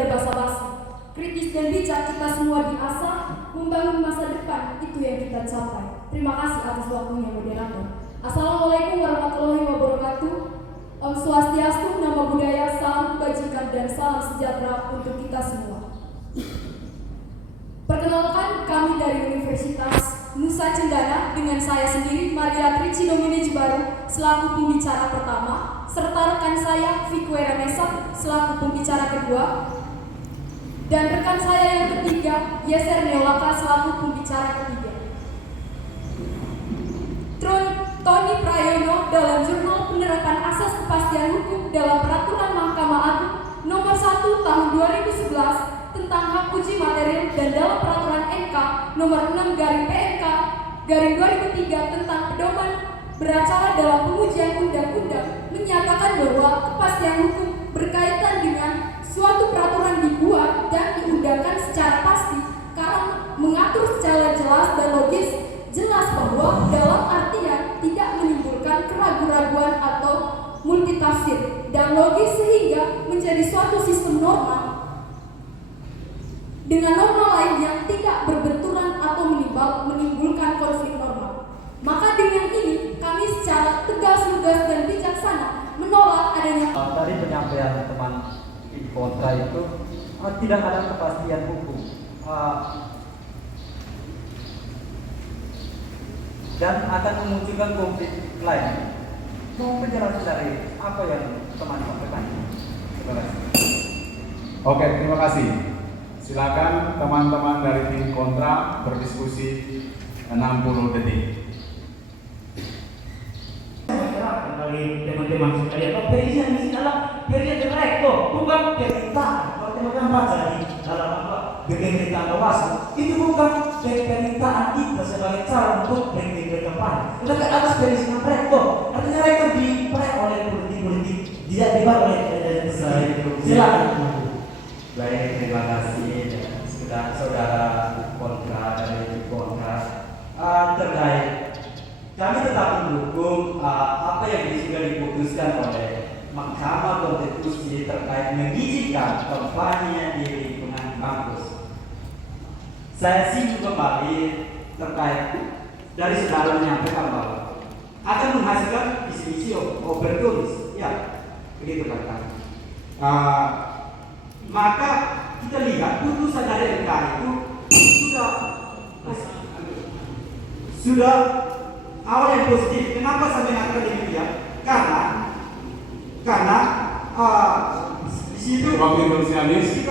sekedar basa-basi. Kritis dan bijak kita semua diasah, membangun masa depan itu yang kita capai. Terima kasih atas waktunya moderator. Assalamualaikum warahmatullahi wabarakatuh. Om Swastiastu, Namo Buddhaya, salam kebajikan dan salam sejahtera untuk kita semua. Perkenalkan, kami dari Universitas Nusa Cendana dengan saya sendiri, Maria Trici Domini Jibaru, selaku pembicara pertama, serta rekan saya, Vikuera Mesa, selaku pembicara kedua, dan rekan saya yang ketiga, Yeser Neolaka, selaku pembicara ketiga. Tony Prayono dalam Jurnal Penerapan Asas Kepastian Hukum dalam Peraturan Mahkamah Agung Nomor 1 Tahun 2011 tentang hak uji material dan dalam Peraturan MK Nomor 6/PMK/2003 tentang pedoman beracara dalam pengujian undang-undang menyatakan bahwa kepastian hukum berkaitan dengan suatu peraturan dibuat dan diundangkan secara pasti karena mengatur secara jelas dan logis, jelas bahwa dalam artian tidak menimbulkan keraguan-raguan atau multitafsir dan logis sehingga menjadi suatu sistem norma dengan norma lain yang tidak berbenturan atau menimbulkan konflik norma. Maka dengan ini kami secara tegas, lugas dan bijaksana menolak adanya tadi penyampaian teman di kontra itu tidak ada kepastian hukum dan akan memunculkan konflik lain. Mau penjelasan dari apa yang teman sampaikan? Terima kasih. Oke, terima kasih. Silakan teman-teman dari tim kontra berdiskusi 60 detik. Dari teman-teman sekalian, perizinan di sini adalah perizinan direktur, bukan permintaan. Kalau teman-teman baca di dalam permintaan Bawaslu, itu bukan permintaan kita sebagai cara untuk berpikir depan. Tetapi atas perizinan rektor, artinya rektor dipakai oleh politik-politik, tidak dipakai oleh silakan. Baik, terima kasih sudah saudara kontra dari kontra terkait. Kami tetap mendukung apa yang sudah diputuskan oleh Mahkamah Konstitusi terkait mengizinkan kampanye di lingkungan kampus. Saya singgung kembali terkait dari saudara menyampaikan bahwa akan menghasilkan visi-visi bertulis, ya begitu kan? Maka kita lihat putusan dari MK itu sudah awal yang positif. Kenapa saya mengatakan demikian? Karena di situ Waktu sosialis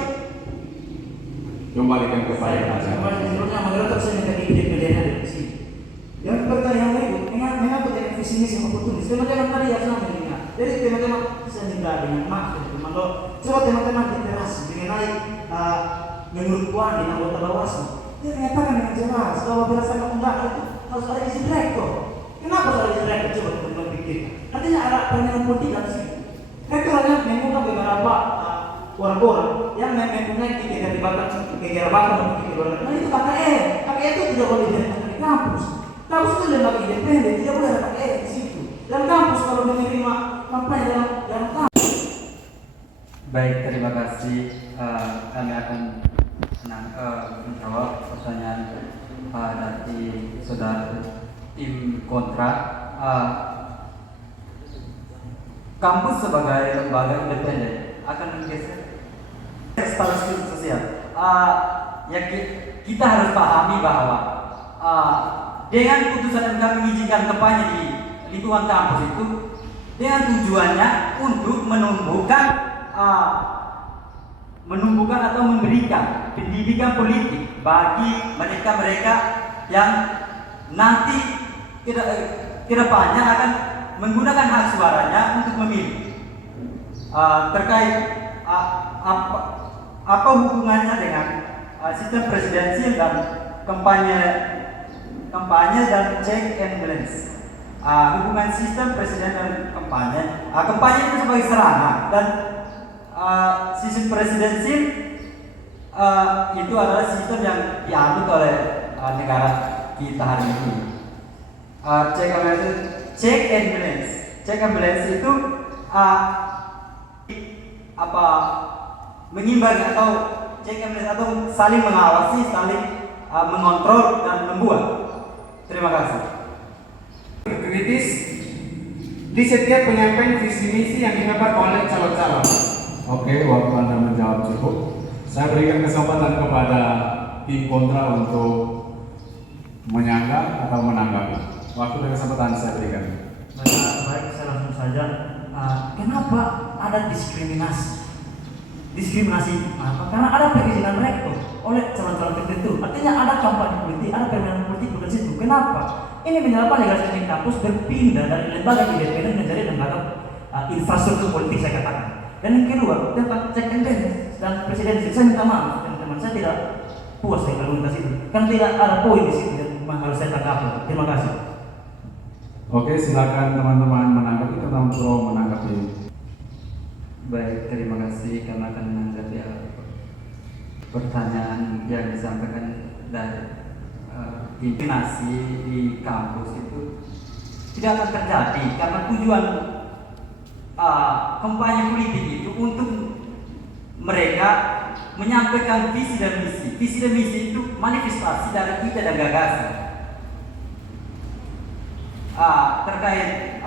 kembalikan kepada saya. Sebelumnya moderator saya minta pilihan dari sini. Yang pertanyaan itu, mengapa dengan visi misi oportunis? Teman-teman tadi yang sama dengan. Jadi teman-teman bisa minta dengan maaf teman-teman. Coba teman-teman literasi mengenai menurut Puan di anggota Bawaslu. Dia menyatakan dengan jelas bahwa berdasarkan undang itu harus ada izin rektor. Kenapa harus ada izin rektor? Coba teman-teman pikir. Artinya ada permainan politik di sini. Rektor hanya mengundang beberapa orang-orang yang mempunyai keterlibatan untuk kegiatan. Nah itu KKN. KKN itu tidak boleh dilakukan di kampus. Kampus itu lembaga independen, tidak boleh ada KKN di situ. Dan kampus kalau menerima kampanye dalam kampus. Baik, terima kasih. Kami akan menjawab pertanyaan dari saudara tim kontra. Kampus sebagai lembaga independen akan menggeser status sosial. Ya kita harus pahami bahwa dengan putusan MK mengizinkan kampanye di lingkungan kampus itu dengan tujuannya untuk menumbuhkan atau memberikan pendidikan politik bagi mereka-mereka yang nanti kedepannya akan menggunakan hak suaranya untuk memilih. Terkait apa hubungannya dengan sistem presidensial dan kampanye dan check and balance. Hubungan sistem presiden dan kampanye itu sebagai sarana dan sistem presidensial itu adalah sistem yang dianut oleh negara kita hari ini. Check and balance itu mengimbangi atau check and balance atau saling mengawasi, saling mengontrol dan membuat. Terima kasih. Kritis di setiap penyampaian visi misi yang didapat oleh calon-calon. Oke, waktu Anda menjawab cukup. Saya berikan kesempatan kepada tim kontra untuk menyanggah atau menanggapi. Waktu dan kesempatan saya berikan. Baik, saya langsung saja. Kenapa ada diskriminasi? Diskriminasi apa? Karena ada perizinan rektor oleh calon-calon tertentu. Artinya ada kampanye politik, ada permainan politik di situ. Kenapa? Ini menyebabkan legal standing kampus berpindah dari lembaga independen menjadi lembaga infrastruktur politik, saya katakan. Dan yang kedua, tentang check and balance dan presidensi. Saya minta maaf teman-teman, saya tidak puas dengan argumentasi itu. Karena tidak ada poin di situ yang harus saya tanggapi. Terima kasih. Oke, silakan teman-teman menanggapi, teman-teman pro menanggapi. Baik, terima kasih karena akan menanggapi pertanyaan yang disampaikan dari diskriminasi di kampus itu tidak akan terjadi karena tujuan kampanye politik itu untuk mereka menyampaikan visi dan misi. Visi dan misi itu manifestasi dari ide dan gagasan. Terkait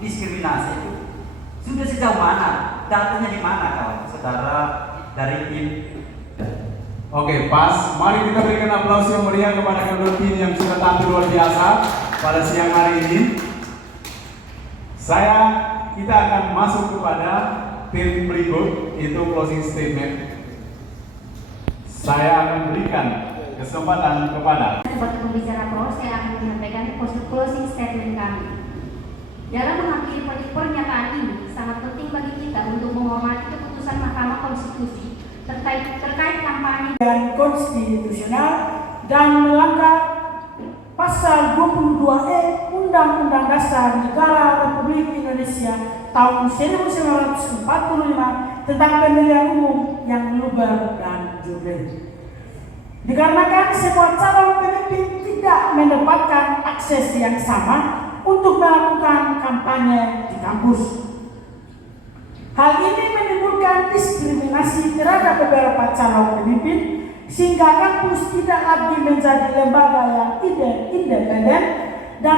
diskriminasi itu sudah sejauh mana, datanya di mana kawan saudara dari tim. Oke, pas. Mari kita berikan aplaus yang meriah kepada kedua tim yang sudah tampil luar biasa pada siang hari ini. Kita akan masuk kepada tim berikut, itu closing statement. Saya akan berikan kesempatan kepada sebagai pembicara pro, saya akan menyampaikan closing statement kami. Dalam mengakhiri pernyataan ini, sangat penting bagi kita untuk menghormati keputusan Mahkamah Konstitusi terkait kampanye dan konstitusional dan melanggar pasal 22E Undang-Undang Dasar Negara Republik Indonesia tahun 1945 tentang pemilihan umum yang global dan jurdil. Dikarenakan semua calon pemimpin tidak mendapatkan akses yang sama untuk melakukan kampanye di kampus. Hal ini menimbulkan diskriminasi terhadap beberapa calon pemimpin sehingga kampus tidak lagi menjadi lembaga yang independen dan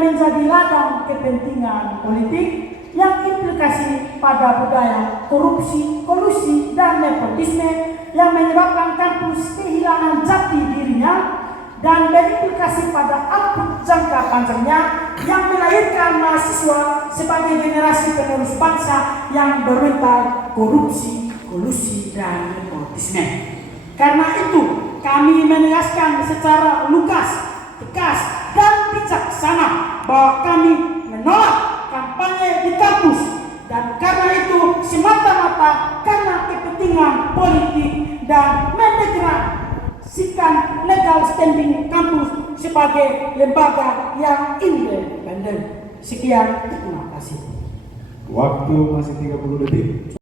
menjadi ladang kepentingan politik yang implikasi pada budaya korupsi, kolusi, dan nepotisme yang menyebabkan kampus kehilangan jati dirinya dan berimplikasi pada output jangka panjangnya yang melahirkan mahasiswa sebagai generasi penerus bangsa yang bermental korupsi, kolusi, dan nepotisme. Karena itu, kami menegaskan secara lugas, tegas, dan bijaksana bahwa kami menolak kampanye di kampus, dan karena itu semata-mata karena kepentingan politik dan mendegradasikan legal standing kampus sebagai lembaga yang independen. Sekian, terima kasih. waktu masih 30 detik.